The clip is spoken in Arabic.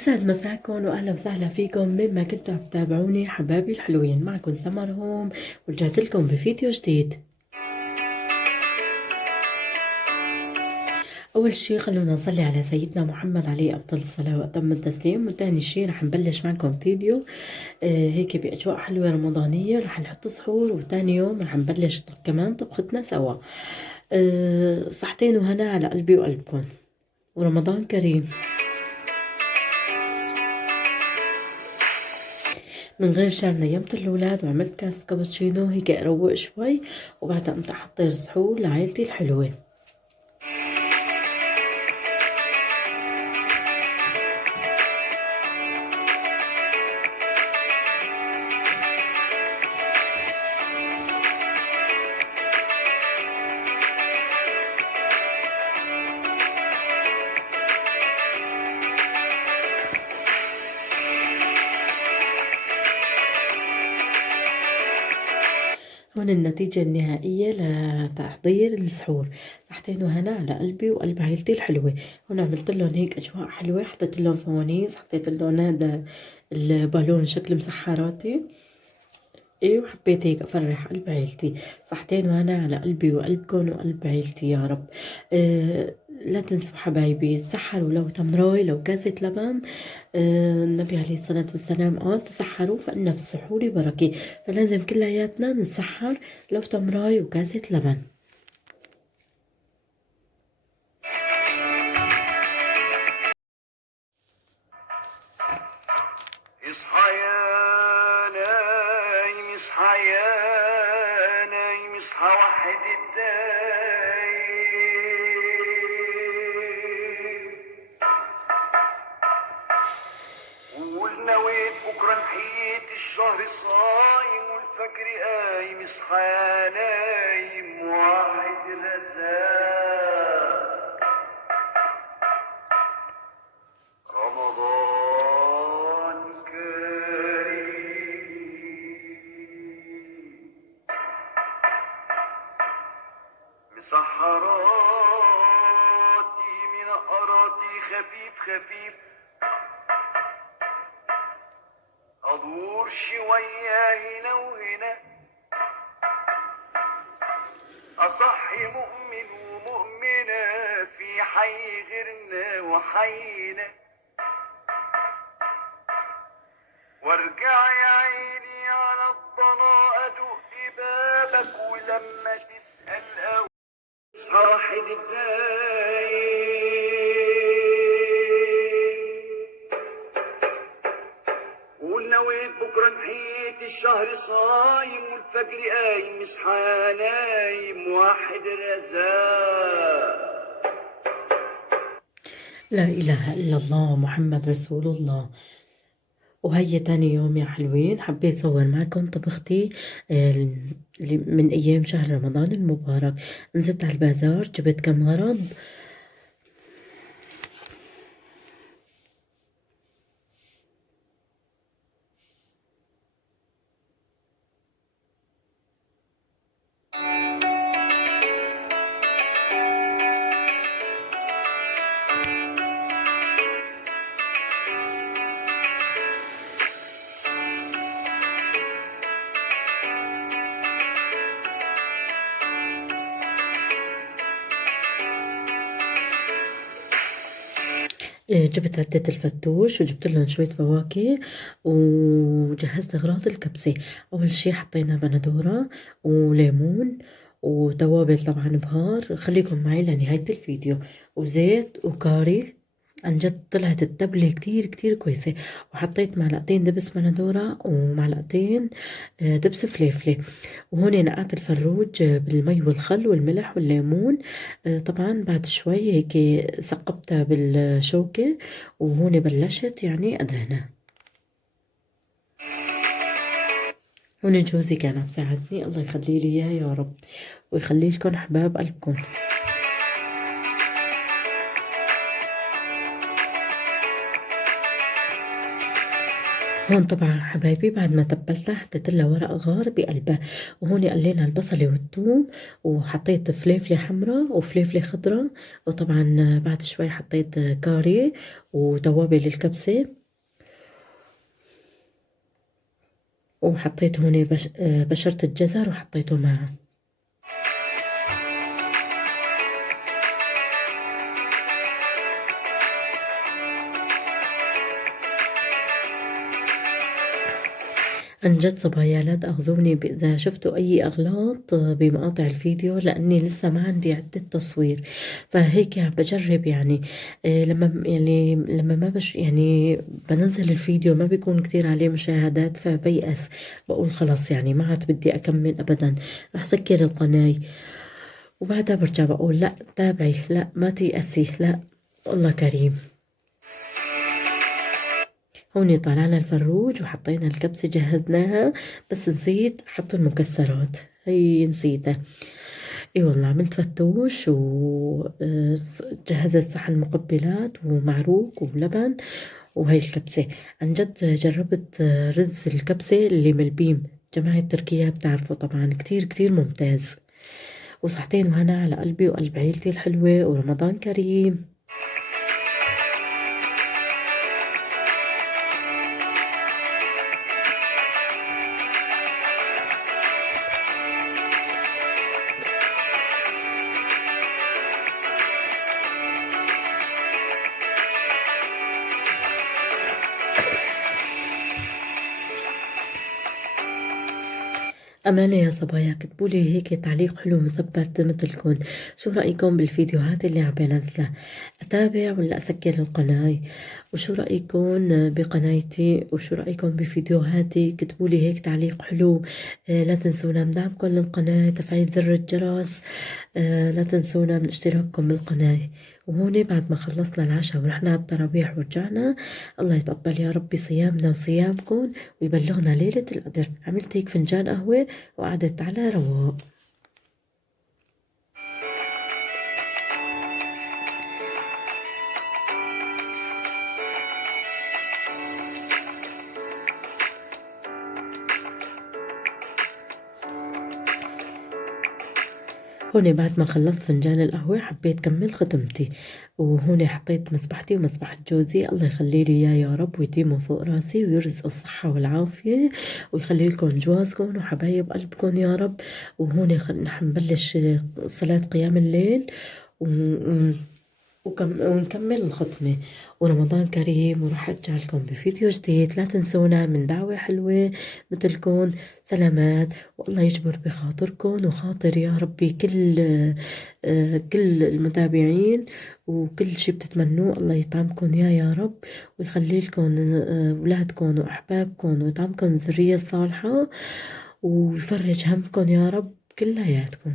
يسعد مساكم واهلا وسهلا فيكم من ما كنتوا عم تتابعوني حبايبي الحلوين. معكم سمر هوم ورجعت لكم بفيديو جديد. اول شي خلونا نصلي على سيدنا محمد عليه افضل الصلاه واتم التسليم، وتاني شي رح نبلش معكم فيديو هيك باجواء حلوه رمضانيه. رح نحط سحور وتاني يوم رح نبلش كمان طبختنا سوا. صحتين وهنا على قلبي وقلبكم، ورمضان كريم. من غير شر نيمت الأولاد وعملت كاس كابتشينو هيك أروق شوي، وبعدها قمت أحضر سحور لعائلتي الحلوة. هون النتيجة النهائية لتحضير السحور. صحتين وهنا على قلبي وقلب عيلتي الحلوة. هون عملت لهم هيك أجواء حلوة، حطيت لهم فوانيس، حطيت لهم هذا البالون شكل مسحراتي. ايه، وحبيت هيك افرح قلب عيلتي. صحتين وهنا على قلبي وقلبكم وقلب عيلتي يا رب. لا تنسوا حبايبي تسحروا لو تمراي لو كاسة لبن. النبي عليه الصلاة والسلام قال تسحروا فإن في السحور بركة، فلازم كلياتنا نسحر لو تمراي وكاسة لبن. اصحى يا نايم، اصحى يا نايم، اصحى وحد الدايم. وقول نويت بكره نحيت الشهر صايم والفجر قايم. اصحى يا نايم واحد رزاق. رمضان كريم مسحراتي من قراتي خفيف خفيف. ادور شوية هنا وهنا، اصحي مؤمن ومؤمنة في حي غيرنا وحينا، وارجع يا عيني على الضنا ادق بابك ولما تسأل او صاحب الدايم. قول نويت بكره نحيت الشهر صايم والفجر قايم. اصحى نايم واحد رزاق. لا إله إلا الله محمد رسول الله. وهي تاني يوم يا حلوين حبيت صور معكم طبختي من أيام شهر رمضان المبارك. نزلت على البازار جبت كم غرض. جبت عدة الفتوش وجبت لهم شوية فواكه، وجهزت أغراض الكبسة. أول شي حطينا بندورة وليمون وتوابل طبعا بهار، خليكم معي لنهاية الفيديو، وزيت وكاري. عن جد طلعت التبلة كتير كتير كويسة. وحطيت معلقتين دبس بندورة ومعلقتين دبس فليفلة. وهون نقعت الفروج بالمي والخل والملح والليمون. طبعا بعد شوي هيك ثقبتها بالشوكة، وهون بلشت يعني أدهنها. هون جوزي كان عم ساعدني، الله يخلي لي إياه يا رب ويخلي لكم أحباب قلبكم. هون طبعا حبايبي بعد ما تبلتها حطيت لها ورق غار بقلبها، وهون قلينا البصلة والثوم، وحطيت فليفلة حمراء وفليفلة خضراء، وطبعا بعد شوي حطيت كاري وتوابل الكبسة، وحطيت هون بشرة الجزر وحطيته معها. عن جد صبايا لا تأخذوني إذا شفتوا أي أغلاط بمقاطع الفيديو، لأني لسه ما عندي عدة تصوير، فهيك عم بجرب يعني. لما ما يعني بنزل الفيديو ما بيكون كتير عليه مشاهدات، فبيأس بقول خلص يعني ما عاد بدي أكمل أبدا، رح سكر القناة. وبعدها برجع بقول لا تابعي، لا ما تيأسي، لا الله كريم. هون طلعنا الفروج وحطينا الكبسة جهزناها، بس نسيت احط المكسرات، هي نسيتها. اي والله عملت فتوش وجهزت صحن مقبلات ومعروق ولبن، وهي الكبسة. عن جد جربت رز الكبسة اللي من البيم، جماعة تركيا بتعرفوا طبعا كتير كتير ممتاز. وصحتين وهنا على قلبي وقلب عيلتي الحلوة، ورمضان كريم. أمانة يا صبايا اكتبوا لي هيك تعليق حلو مثبت مثلكم، شو رأيكم بالفيديوهات اللي عم بنزلها؟ أتابع ولا أسكر القناة؟ وشو رأيكم بقناتي؟ وشو رأيكم بفيديوهاتي؟ اكتبوا لي هيك تعليق حلو. لا تنسونا من دعمكم للقناة، تفعيل زر الجرس. لا تنسونا من اشتراككم بالقناة. وهون بعد ما خلصنا العشاء ورحنا على التراويح ورجعنا، الله يتقبل يا ربي صيامنا وصيامكم، ويبلغنا ليلة القدر. عملت هيك فنجان قهوة وقعدت على رواق. هون بعد ما خلصت فنجان القهوة حبيت كمل ختمتي، وهون حطيت مسبحتي ومسبحة جوزي، الله يخلي لي إياه يا رب ويديمه فوق راسي ويرزق الصحة والعافية، ويخلي لكم جوازكم وحبايب قلبكم يا رب. وهون نحن نبلش صلاة قيام الليل ونكمل الختمة. ورمضان كريم، وراح ارجع لكم بفيديو جديد. لا تنسونا من دعوة حلوة مثلكم. سلامات، والله يجبر بخاطركم وخاطر يا ربي كل المتابعين، وكل شي بتتمنوه الله يطعمكم يا رب، ويخلي لكم أولادكم وأحبابكم، ويطعمكم الذرية الصالحة، ويفرج همكم يا رب كلياتكم.